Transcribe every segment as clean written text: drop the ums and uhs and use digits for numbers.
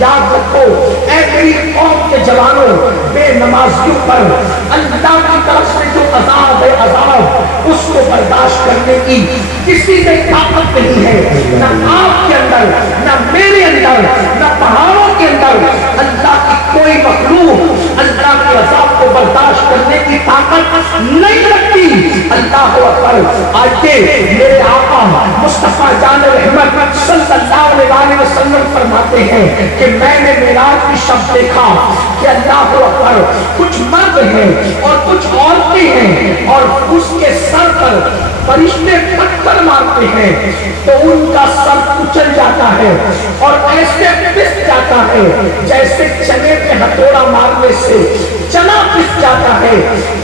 یاد رکھو اے میری قوم کے جوانوں، بے نمازیوں پر اللہ کی طرف سے جو عذاب ہے، عذاب اس کو برداشت کرنے کی کسی میں طاقت نہیں ہے، نہ آپ کے اندر، نہ میرے اندر، نہ پہاڑوں کے اندر۔ اللہ کی کوئی مخلوق اللہ کے عذاب کو برداشت کرنے کی طاقت نہیں رکھتی۔ اللہ اکبر۔ آئیے میرے آقا مصطفیٰ جان رحمت صلی اللہ علیہ وسلم فرماتے ہیں کہ میں نے معراج کی شب دیکھا کہ اللہ اکبر کچھ مرد ہیں اور کچھ عورتیں ہیں، اور اس کے سر پر فرشتے پتھر مارتے ہیں تو ان کا سر کچل جاتا ہے اور ایسے پس جاتا ہے جیسے چنے پہ ہتھوڑا مارنے سے چنا پس جاتا ہے،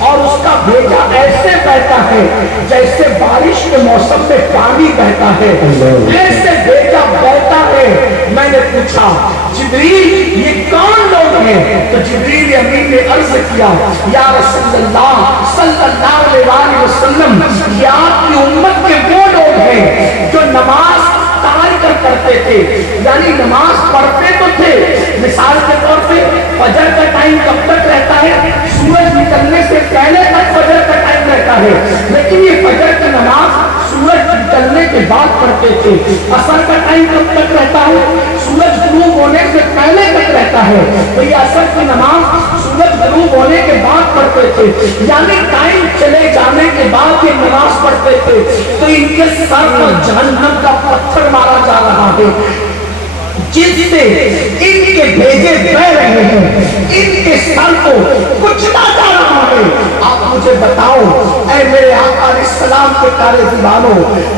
اور اس کا بھیجا ایسے بہتا ہے جیسے بارش کے موسم میں پانی بہتا ہے، ایسے بھیجا بہتا ہے۔ میں نے پوچھا جبریل یہ کون لوگ ہیں؟ تو جبریل امین نے عرض کیا یا رسول اللہ صلی اللہ علیہ وسلم، یہ آپ کی امت کے وہ لوگ ہیں جو نماز کر کرتے تھے، یعنی نماز پڑھتے تو تھے۔ مثال کے طور پہ فجر کا ٹائم کب تک رہتا ہے؟ سورج نکلنے سے پہلے تک فجر کا ٹائم رہتا ہے، لیکن یہ فجر کی نماز سورج نکلنے کے بعد پڑھتے تھے۔ عصر کا ٹائم کب تک رہتا ہے؟ سورج غروب ہونے سے پہلے تک رہتا ہے، تو یہ عصر کی نماز سورج غروب ہونے کے بعد پڑھتے تھے، یعنی ٹائم چلے جانے کے بعد یہ نماز پڑھتے تھے۔ تو ان کے سر پر جہنم کا پتھر مارا جا رہا ہے، جس سے ان کے بھیجے بہ رہے ہیں، ان کے سر کو کچلا جا رہا ہے۔ آپ مجھے بتاؤ اے میرے آقا علیہ السلام کے پیارے دیوانوں،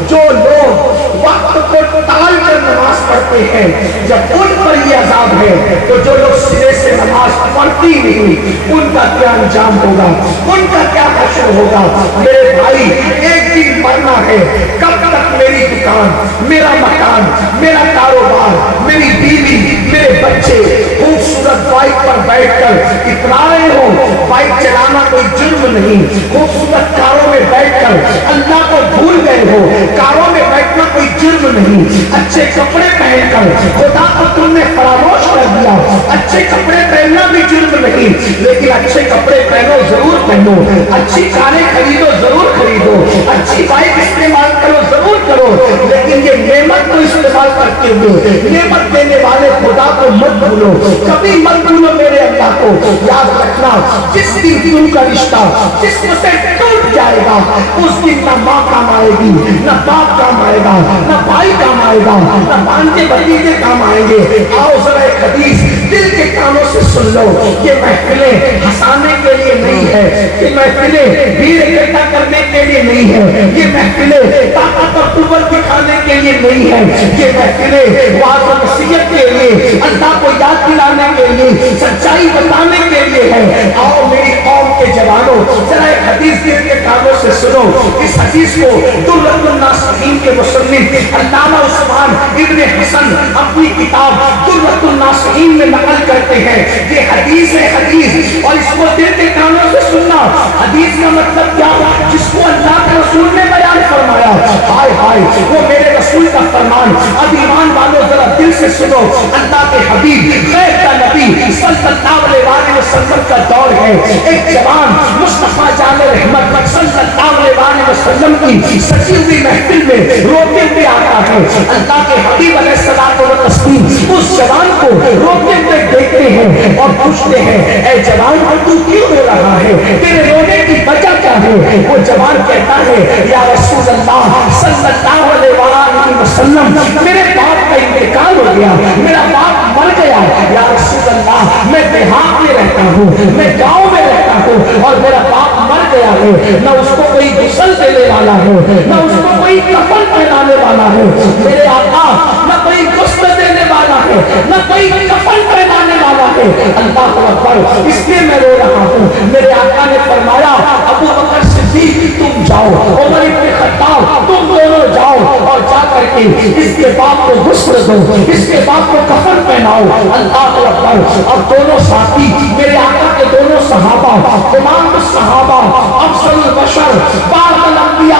جو لوگ وقت کو ٹال کر نماز پڑھتے ہیں، جب ان پر یہ عذاب ہے تو جو لوگ سرے سے نماز پڑھتی نہیں، ان کا کیا انجام ہوگا، ان کا کیا حشر ہوگا؟ میرے بھائی ایک دن مرنا ہے، کب تک میری دکان، میرا مکان، میرا کاروبار، میری بیوی، میرے بچے خوبصورت بائک پر بیٹھ کر اترا رہے ہو؟ بائک چلانا کوئی جرم نہیں، خوبصورت کاروں میں بیٹھ کر اللہ کو بھول گئے ہو، کاروں میں بیٹھنا کوئی جرم نہیں، اچھے کپڑے پہن کر خدا کو تم نے فراموش کر دیا، اچھے کپڑے پہننا بھی جرم نہیں، لیکن اچھے کپڑے پہنو ضرور پہنو، اچھی کاریں خریدو ضرور خریدو، اچھی بائک استعمال کرو ضرور کرو، لیکن یہ نعمت کو استعمال کرتے ہوئے نعمت دینے والے خدا کو مت بھولو، کبھی مت بھولو میرے اللہ کو۔ یاد رکھنا جس دن تم کا رشتہ جسم سے ٹوٹ جائے گا، اس دن نہ ماں کام آئے گی، نہ باپ کام آئے گا، نہ بھائی کام آئے گا، نہ بھانجے بھتیجے کام آئیں گے۔ آؤ ذرا ایک حدیث دل کے کانوں سے سن لو۔ یہ محفلیں ہنسانے کے لیے نہیں ہے، یہ محفلیں بھیڑ اکٹھا کرنے کے لیے نہیں ہے، یہ محفلیں طاقت اور قوت دکھانے کے لیے نہیں ہے، یہ محفلیں وعظ و نصیحت کے لیے، اللہ کو یاد دلانے کے لیے، سچائی بتانے کے لیے ہے۔ آؤ میری قوم کے جوانوں ذرا ایک حدیث دل کے کانوں سے سنو۔ اس حدیث کو درۃ الناصحین کے مصنف علامہ عثمان ابن حسن اپنی کتاب درۃ الناصحین میں نقل کرتے ہیں۔ یہ حدیث ہے حدیث، اور اس کو دل کے کانوں سے سننا۔ حدیث کا مطلب کیا؟ جس کو اللہ کے رسول نے بیان فرمایا۔ ہائے ہائے وہ میرے رسول کا فرمان۔ اب ایمان والوں ذرا دل سے سنو۔ اللہ کے حبیب غیر کا نبی صلی اللہ علیہ وسلم کا دور ہے۔ ایک جوان مصطفیٰ جان رحمت صلی اللہ علیہ وسلم کی سجی ہوئی محفل میں روتے ہوئے آتا ہے۔ اللہ کے حبیب علیہ الصلوۃ والتسلیم اس جوان کو روتے ہوئے دیکھتے ہیں اور پوچھتے ہیں اے جوان تو کیوں رو رہا ہے؟ تیرے رونے کی وجہ کیا ہے؟ وہ جوان کہتا ہے یا رسول اللہ صلی اللہ علیہ وسلم میرے باپ کا انتقال ہو گیا، میرا باپ مر گیا۔ یا رسول اللہ میں دیہات میں رہتا ہوں، میں گاؤں میں رہتا ہوں، اور میرا باپ مر گیا ہے، نہ اس کو کوئی غسل دینے والا ہے، نہ اس کو کوئی کفن پہنانے والا ہے۔ میرے آقا نہ کوئی غسل دینے والا ہے، نہ کوئی کفن پہنانے والا ہے۔ اللہ اکبر، اس لیے میں رو رہا ہوں۔ میرے آقا نے فرمایا ابو بکر صدیق تم جاؤ، عمر بن خطاب تم دونوں جاؤ، اور جا کر کے اس کے باپ کو غسل دو، اس کے باپ کو کفن پہناؤ۔ اللہ اکبر۔ اب دونوں ساتھی میرے آقا کے دونوں صحابہ، امام الصحابہ، افضل البشر، بعد الانبیاء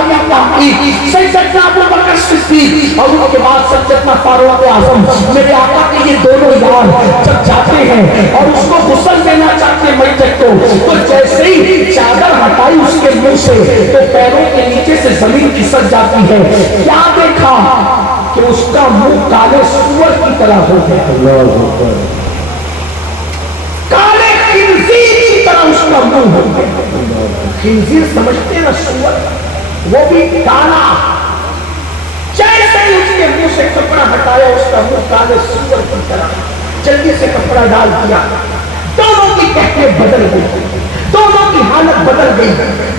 سیدنا ابو بکر صدیق اور ان کے بعد سیدنا فاروق اعظم میرے آقا کے یہ دونوں یار جب جاتے ہیں اور اس کو غسل دینا چاہتے میت کو، تو جیسے ہی چادر ہٹائی اس کے منہ سے تو پیروں کے نیچے سے زمین کھسک جاتی ہے. کیا دیکھا کہ اس کا منہ کالے سور کی طرح ہو گیا، کالے خنزیر کی طرح اس کا منہ ہو گیا. خنزیر سمجھتے نا سور، وہ بھی کالا. جیسے ہی اس کے منہ سے کپڑا ہٹایا اس کا منہ کالے سور کی طرح، جلدی سے کپڑا ڈال دیا. دونوں کی کیفیت بدل گئی، دونوں کی حالت بدل گئی.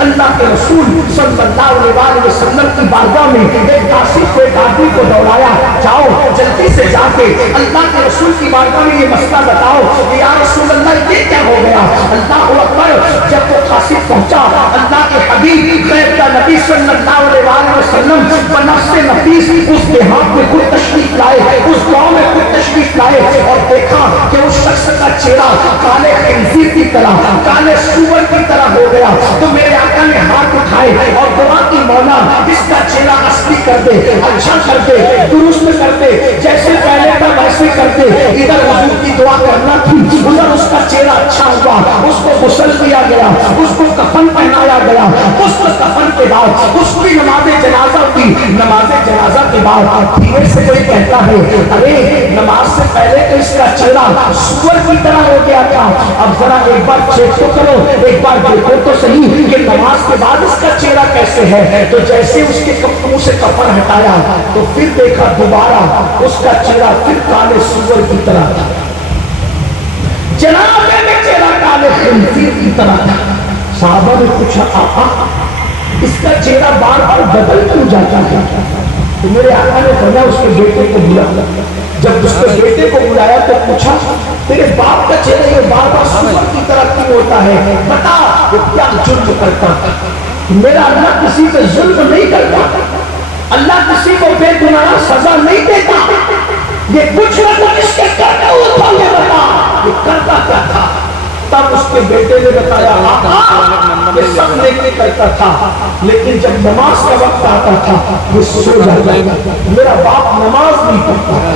اللہ کے رسول صلی اللہ علیہ وسلم کی بارگاہ میں ایک کاشف کو، ایک آدمی کو دوڑایا، جاؤ جلدی سے جا کے اللہ کے رسول کی بارگاہ میں یہ مسئلہ بتاؤ کہ یا رسول اللہ یہ کیا ہو گیا. اللہ اکبر. جب وہ کاشف پہنچا، اللہ کے حبیب غیر کا نبی صلی اللہ علیہ وسلم بنفس نفیس اس دیہات میں خود تشریف لائے، اس گاؤں میں خود تشریف لائے اور دیکھا کہ اس شخص کا چہرہ کالے خنزیر کی طرح، کالے سور کی طرح ہو گیا. تو میرے آقا نے ہاتھ اٹھائے اور دعا کی، مولا اس کا چہرہ اصلی کر دے، اچھا کر دے، درست کر دے، جیسے پہلے تھا ویسے کر دے. ادھر حضور کی دعا کرنا تھی، ادھر اس کا چہرہ اچھا ہوا، اس کو غسل دیا گیا، اس کو کفن پہنایا گیا. اس کفن کے بعد اس کی نماز جنازہ کی. نماز جنازہ کے بعد دھیرے سے کوئی کہتا ہے ارے نماز سے پہلے تو اس کا چہرہ سور کی طرح ہو گیا تھا. اب ذرا ایک بار چیک تو کرو، ایک بار دیکھو تو صحیح کہ نماز کے بعد اس کا چہرہ کیسے ہے. تو جیسے اس کے منہ سے کفن ہٹایا تو پھر دیکھا دوبارہ اس کا چہرہ پھر کالے سور کی طرح تھا. جناب میں چہرہ کالے خنزیر کی طرح تھا. صحابہ نے پوچھا آقا اس کا چہرہ بار بار بدل کیوں جاتا ہے؟ تو میرے آقا نے فرمایا اس کے بیٹے کو بلایا. جب اس کے بیٹے کو بلایا تو پوچھا تیرے باپ کا چہرہ یہ بار بار سور کی طرح کیوں ہوتا ہے؟ بتا وہ کیا جرم کرتا. میرا اللہ کسی پہ ظلم نہیں کرتا، اللہ کسی کو بے گناہ سزا نہیں دیتا. یہ کچھ نہ کچھ اس کے کرتا ہوا تھا. یہ بتا یہ کرتا کیا تھا؟ تب اس کے بیٹے نے بتایا آقا یہ سب نیکی کرتا تھا، لیکن جب نماز کا وقت آتا تھا وہ سو جاتا تھا. میرا باپ نماز نہیں پڑھتا تھا،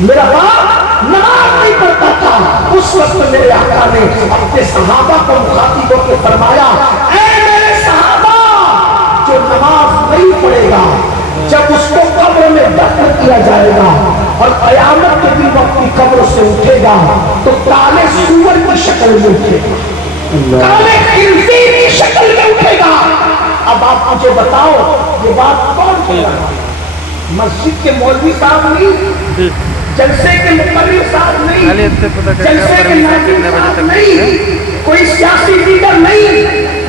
میرا باپ نماز نہیں پڑھتا تھا. اس وقت میرے آقا نے اپنے صحابہ کو مخاطب ہو کے فرمایا اے میرے صحابہ، جو نماز نہیں پڑھے گا جب اس کو قبر میں دفن کیا جائے گا اور قیامت کے دن وہ اپنی قبر سے اٹھے گا تو کالے سور کی شکل میں اٹھے گا، کالے خنزیر کی شکل میں اٹھے گا. اب آپ مجھے بتاؤ یہ بات کون کہہ رہا ہے؟ مسجد کے مولوی صاحب نہیں، جلسے کے مقرر صاحب نہیں، جلسے کے ناظرین صاحب نہیں، کوئی سیاسی لیڈر نہیں.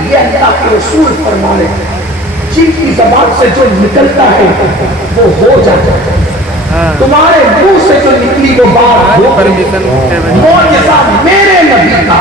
یہ اللہ کے رسول فرما رہے ہیں جن کی زبان سے جو نکلتا ہے وہ ہو جاتا ہے. تمہارے منہ سے جو نکلی وہ بات معجزہ میرے نبی کا.